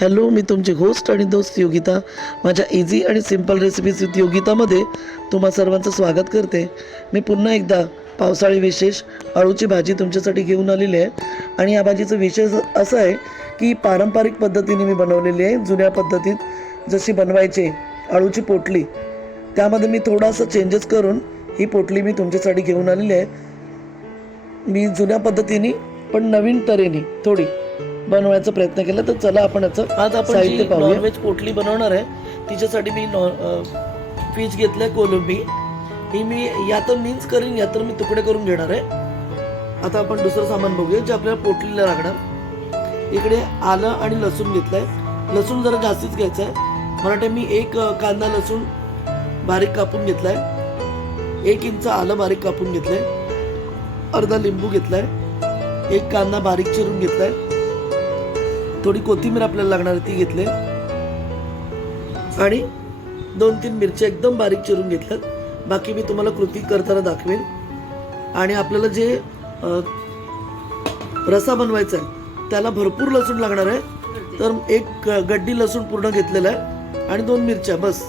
Hello, मी तुमची host आणि दोस्त योगिता. माझ्या इझी आणि सिम्पल रेसिपीज विथ योगितामध्ये तुम्हा सर्वांचं स्वागत करते. मी पुन्हा एकदा पावसाळी विशेष अळूची भाजी तुमच्यासाठी घेऊन आलेली आहे. आणि या भाजीचं विशेष असं आहे की पारंपरिक पद्धतीने मी बनवलेली आहे. जुन्या पद्धतीत जशी बनवायची अळूची पोटली, त्यामध्ये मी थोडासा चेंजेस करून ही पोटली मी तुमच्यासाठी घेऊन आलेली आहे. मी जुन्या पद्धतीने पण नवीन तऱ्हेने थोडी बनवायचा प्रयत्न केला. तर चला आपण याचं आज आपण साहित्य पाहूया. नॉनव्हेज पोटली बनवणार आहे. तिच्यासाठी मी फिश घेतलंय कोलंबी. ही मी या तर मिन्स करीन, या तर मी तुकडे करून घेणार आहे. आता आपण दुसरं सामान बघूया जे आपल्याला पोटलीला लागणार. इकडे आलं आणि लसूण घेतलंय. लसूण जरा जास्तीच घ्यायचं आहे. मला वाटतं मी एक कांदा लसूण बारीक कापून घेतलाय. 1 इंच आलं बारीक कापून घेतलंय. अर्धा लिंबू घेतलाय. 1 कांदा बारीक चिरून घेतलाय. थोडी कोथिंबीर आपल्याला लागणार ती घेतली आणि 2-3 मिरच्या एकदम बारीक चिरून घेतल्यात. बाकी मी तुम्हाला कृती करताना दाखवेन. आणि आपल्याला जे रसा बनवायचा आहे त्याला भरपूर लसूण लागणार आहे. तर 1 गड्डी लसूण पूर्ण घेतलेला आहे आणि 2 मिरच्या बस.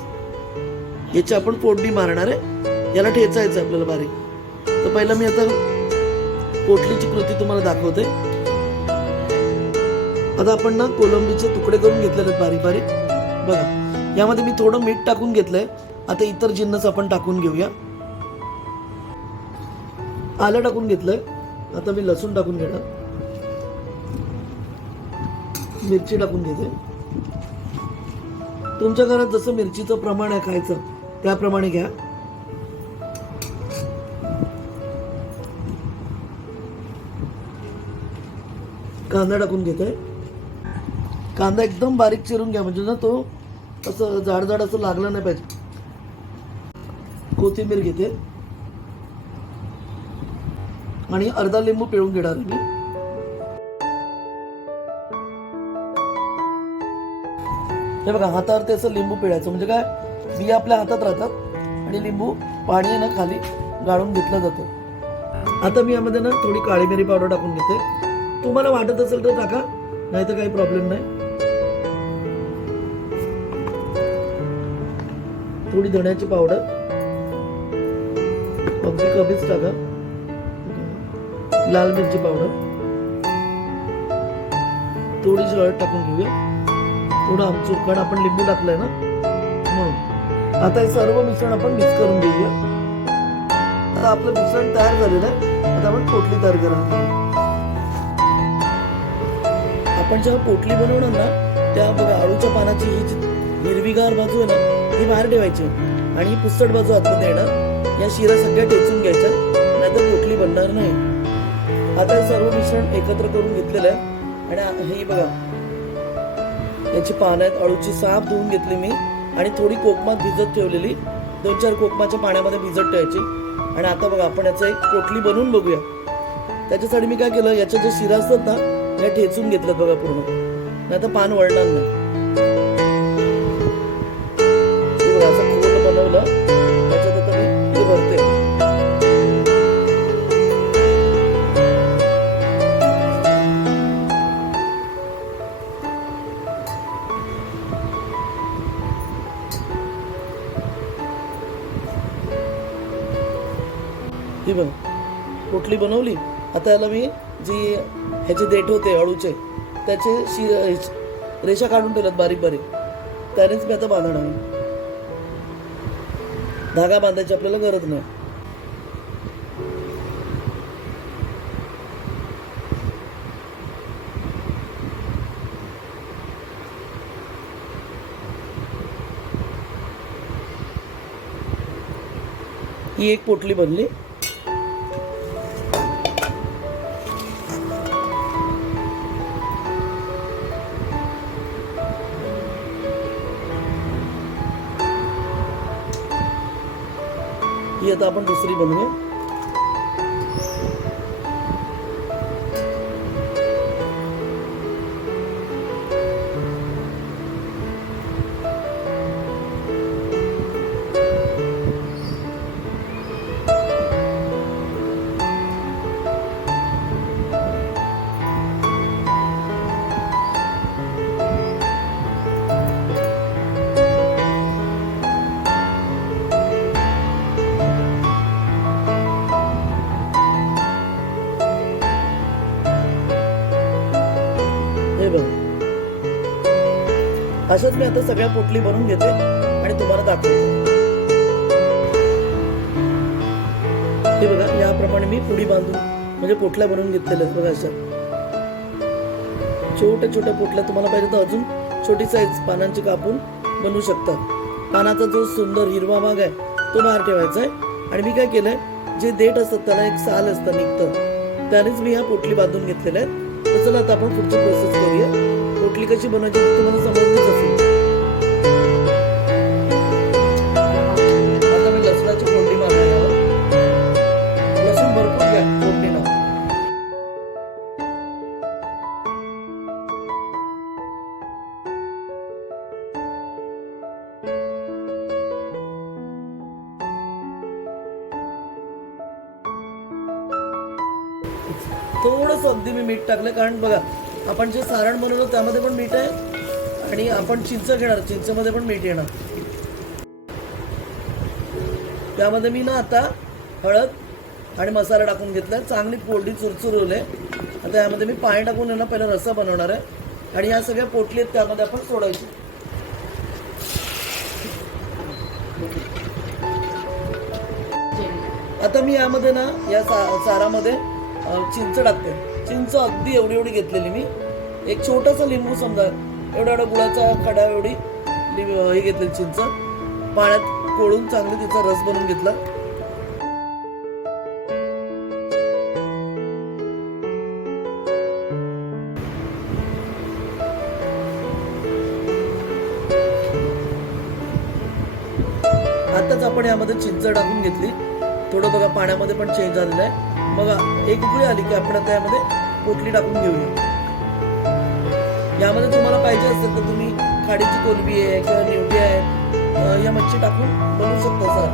याची आपण फोडणी मारणार आहे. याला ठेचायचं आपल्याला बारीक. तर पहिला मी आता पोटलीची कृती तुम्हाला दाखवते. आता आपण ना कोलंबीचे तुकडे करून घेतलेले आहेत बारीक बारीक. बघा, यामध्ये मी थोडं मीठ टाकून घेतलंय. आता इतर जिन्नस आपण टाकून घेऊया. आलं टाकून घेतलंय. आता मी लसूण टाकून घेणार. मिरची टाकून घेते. तुमच्या घरात जसं मिरचीचं प्रमाण आहे खायचं त्याप्रमाणे घ्या. कांदा टाकून घेते. कांदा एकदम बारीक चिरून घ्या, म्हणजे ना तो असं जाड जाड असं लागलं नाही पाहिजे. कोथिंबीर घेते आणि अर्धा लिंबू पिळून घेणार मी. हे बघा, हातावरती असं लिंबू पिळायचं, म्हणजे काय बिया आपल्या हातात राहतात आणि लिंबू पाणी ना खाली गाळून घेतलं जातं. आता मी यामध्ये ना थोडी काळी मिरी पावडर टाकून घेते. तुम्हाला वाटत असेल तर टाका, नाही तर काही प्रॉब्लेम नाही. थोडी धण्याची पावडर अगदी कमीच टाका. लाल मिरची पावडर, थोडीशी हळद टाकून घेऊया. थोडं आमचूर, कारण आपण लिंबू टाकलंय ना म्हणून. आता हे सर्व मिश्रण आपण मिक्स करून घेऊया. आता आपलं मिश्रण तयार झालेलं आहे. आता आपण पोटली तयार करणार. आपण जेव्हा पोटली बनवणार ना, त्या बघा आळूच्या पानाची ही जी हिरवीगार बाजू आहे ना, ही बाहेर ठेवायची आणि ही पुसट बाजू आतमध्ये येणार. या शिरा सगळ्या ठेचून घ्यायच्या, नाहीतर पोटली बनणार नाही. आता हे सर्व मिश्रण एकत्र करून घेतलेलं आहे. आणि हे बघा, याची पानं आहेत. अळूची साफ धुवून घेतली मी आणि थोडी कोकमात भिजत ठेवलेली. 2-4 कोकमाच्या पाण्यामध्ये भिजत ठेवायची. आणि आता बघा, आपण याचं एक पोटली बनवून बघूया. त्याच्यासाठी मी काय केलं, याच्या ज्या शिरा असतात ना या ठेचून घेतलं बघा पूर्ण, नाही तर पान वळणार नाही. असं खोल बनवलं, त्याच्यात आता मी ते भरते. ही बघ, पोटली बनवली. आता याला मी जी ह्याचे देठ होते अळूचे, त्याचे रेषा काढून ठेवल्यात बारीक बारीक. त्यानेच मी आता बांधणार आहे. धागा बांधायची आपल्याला गरज नाही. ही एक पोटली बनली. ही आता आपण दुसरी बनवूया. अशाच मी आता सगळ्या पोटली बनवून घेते आणि तुम्हाला दाखवते। हे बघा, याप्रमाणे मी पुडी बांधून म्हणजे पोटल्या बनवून घेतलेल्या आहेत बघा। अशा छोट्या छोट्या पोटल्या तुम्हाला पाहिजे तर अजून छोटी साईज पानांची कापून बनवू शकता। पानाचा जो सुंदर हिरवा भाग आहे तो बाहेर ठेवायचा आहे आणि मी काय केलंय, जे देठ असतात त्याला एक साल असतं निघतं, त्यानेच मी ह्या पोटली बांधून घेतलेल्या आहेत। तर चला आता आपण पुढची प्रोसेस करूया। पोटली कशी बनवायची ते तुम्हाला समजलीच असेल। आता मी लसणाची फोडणी मारणार आहे। लसूण भरपूर घ्या फोडणीला। थोडंसं अगदी मी मीठ टाकलं, कारण बघा आपण जे सारण बनवलं त्यामध्ये पण मीठ आहे आणि आपण चिंच घेणार, चिंचेमध्ये पण मीठ येणार। त्यामध्ये मी ना आता हळद आणि मसाला टाकून घेतलाय, चांगली फोडणी चुरचुरवले। आता यामध्ये मी पाणी टाकून यांना पहिला रस्सा बनवणार आहे आणि या सगळ्या पोटली आहेत त्यामध्ये आपण सोडायची। आता मी यामध्ये ना या सारामध्ये चिंच टाकते। चिंच अगदी एवढी एवढी घेतलेली मी, एक छोटासा लिंबू समजा एवढा एवढा गुळाचा खडा एवढी हे घेतलेली चिंच, पाण्यात कोळून चांगली तिचा रस बनवून घेतला। आताच आपण यामध्ये चिंच टाकून घेतली, थोडं बघा पाण्यामध्ये पण चेंज झालेलं आहे। बघा एक उकळी आली की आपण आता यामध्ये पोटली टाकून घेऊया। यामध्ये तुम्हाला पाहिजे असेल तर तुम्ही खाडीची कोलंबी आहे किंवा निवटी आहे या मच्छी टाकून बनवू शकता सर,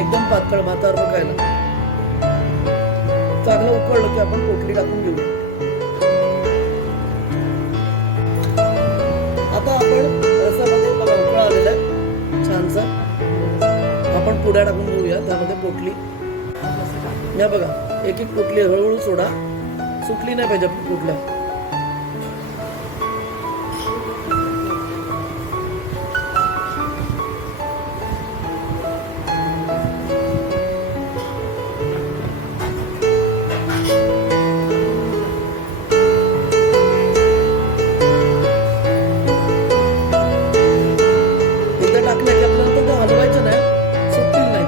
एकदम पातळ भातावर बघायला। चांगलं उकळलं की आपण पोटली टाकून घेऊया। आता आपण रसामध्ये बघा उकळा आलेला आहे छानसा, आपण पुड्या टाकून घेऊया त्यामध्ये पोटली। या बघा एक एक पोटली हळूहळू सोडा, सुटली नाही पाहिजे पोटल्या। एकदा टाकलं की आपल्याला तर हलवायचं नाही, सुटतील नाही।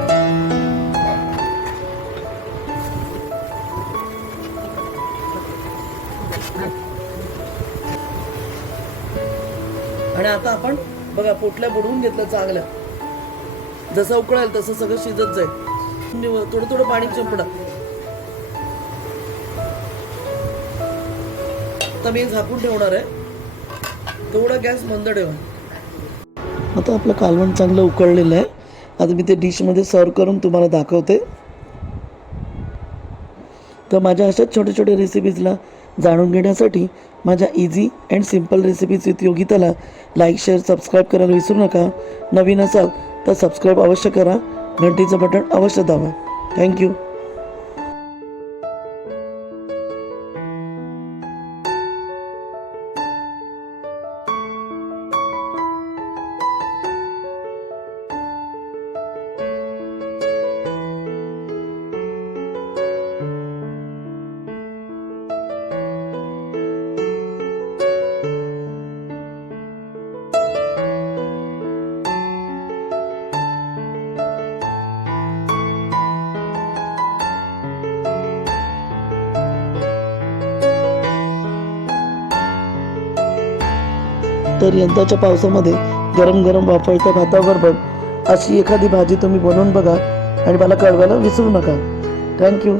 आणि आता आपण बघा पोटल्या बुडवून घेतलं चांगलं, जसं उकळेल तसं सगळं शिजत जाईल। थोडं थोडं पाणी चिंपडा। आता मी झाकून ठेवणार आहे, थोडा गॅस मंद ठेवा। आता आपलं कालवण चांगलं उकळलेलं आहे। आता मी ते डिशमध्ये सर्व करून तुम्हाला दाखवते। तर माझ्या अशा छोट्या छोट्या रेसिपीजला जाणून घेण्यासाठी माझ्या easy and simple recipes with योगिताला लाईक शेअर सबस्क्राईब करायला विसरू नका। नवीन असाल तर सबस्क्राईब अवश्य करा, घंटीचं बटन अवश्य दाबा। थँक्यू। तर यंदाच्या पावसामध्ये गरम गरम वाफळत्या भाताबरोबर अशी एखादी भाजी तुम्ही बनवून बघा आणि मला कळवायला विसरू नका। थँक्यू।